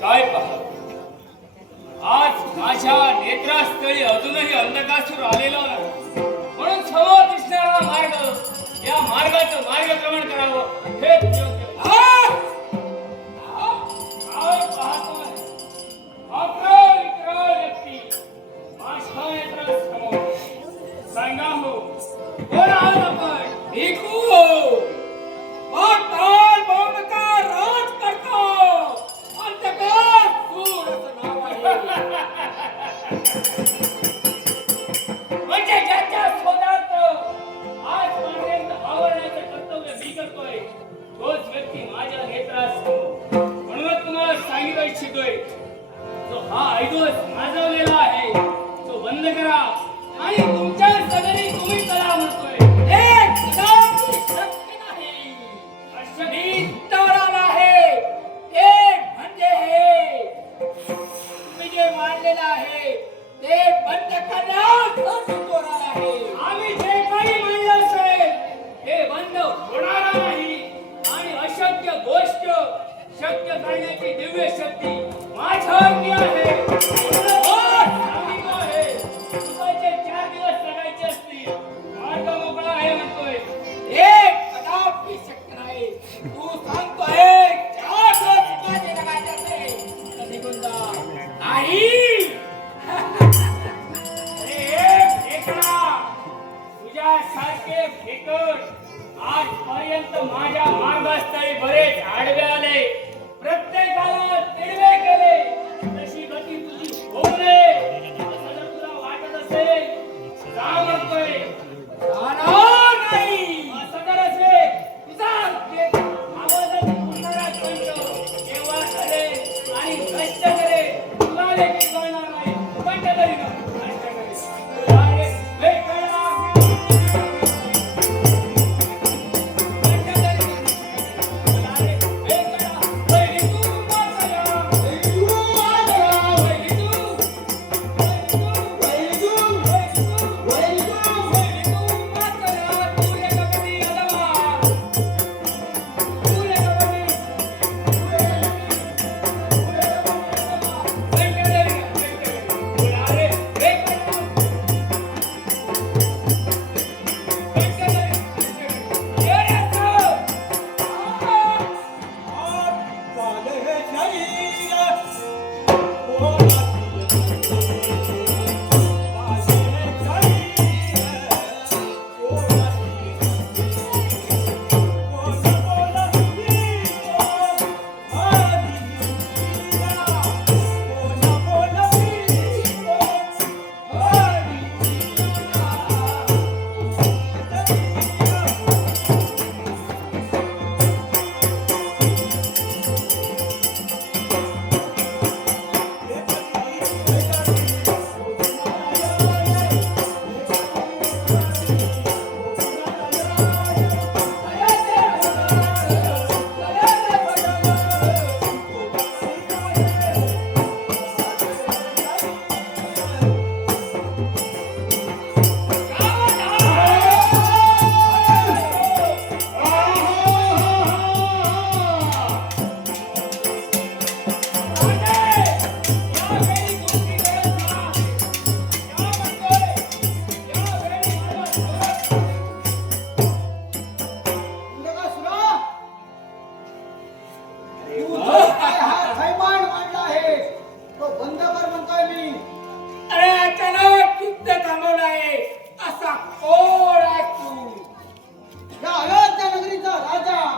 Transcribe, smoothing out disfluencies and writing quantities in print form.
काय पहा, आज माझ्या नेत्रास्थळी अजूनही अंधकासूर आलेला नाही, म्हणून समोर दिसणारा मार्ग, या मार्गाचं मार्गक्रमण करावं हेच योग्य. काय पाहतोय? अकरा विकराळ व्यक्ती माझ्या नेत्रासमोर. सांगा हो, कोण आहात आपण? भिकू वाटाल बहुमका राज करतो अंधकार सूर असं नाव आहे. म्हणजे ज्याच्या शोधात आजपर्यंत आवरण्याचं कर्तव्य मी करतोय, तोच व्यक्ती माझ्या नेत्रासमोर. म्हणूनच तुम्हाला सांगितलं इच्छितोय, जो हा ऐदोस माजवलेला आहे तो बंद करा आणि तुमच्या सदरी तुम्ही करा म्हणतोय. हे कदापि शक्य नाही. मी तोडाला आहे ते म्हणजे हे तुम्ही जे मांडलेलं आहे ते बंद करण्यासाठी तोडाला आहे. आम्ही जे काही म्हणलं असेल हे बंद होणार नाही आणि अशक्य गोष्ट शक्य करण्याची दिव्य शक्ती माझ्यावरती आहे. सांगितलं आहे, तुझे 4 दिवस जगायचे असतील, मार्ग मोकळा आहे म्हणतोय. हे कदापि शक्य नाही. तू सांगतोय चार दिवस माझे जगायचे असेल तर निघून जा. नाही तुझ्यासारखे फेकट आजपर्यंत माझ्या मार्गस्थळी बरेच आडवे आले, प्रत्येकाला तिडवे केले. तशी गती तुझी होऊ नये असं जर तुला वाटत असेल जा म्हणतोय. जाणार नाही. असं तर असेल तुझा आवाजाची पुनराज केव्हा करेल आणि नष्ट करेल तुला देखील कळणार नाही. पण तरी नष्ट करेल. तुला हे कळणार. अरे अचानक युद्ध थांबवलं आहे असा कोण आहे तू? या अयोध्या नगरीचा राजा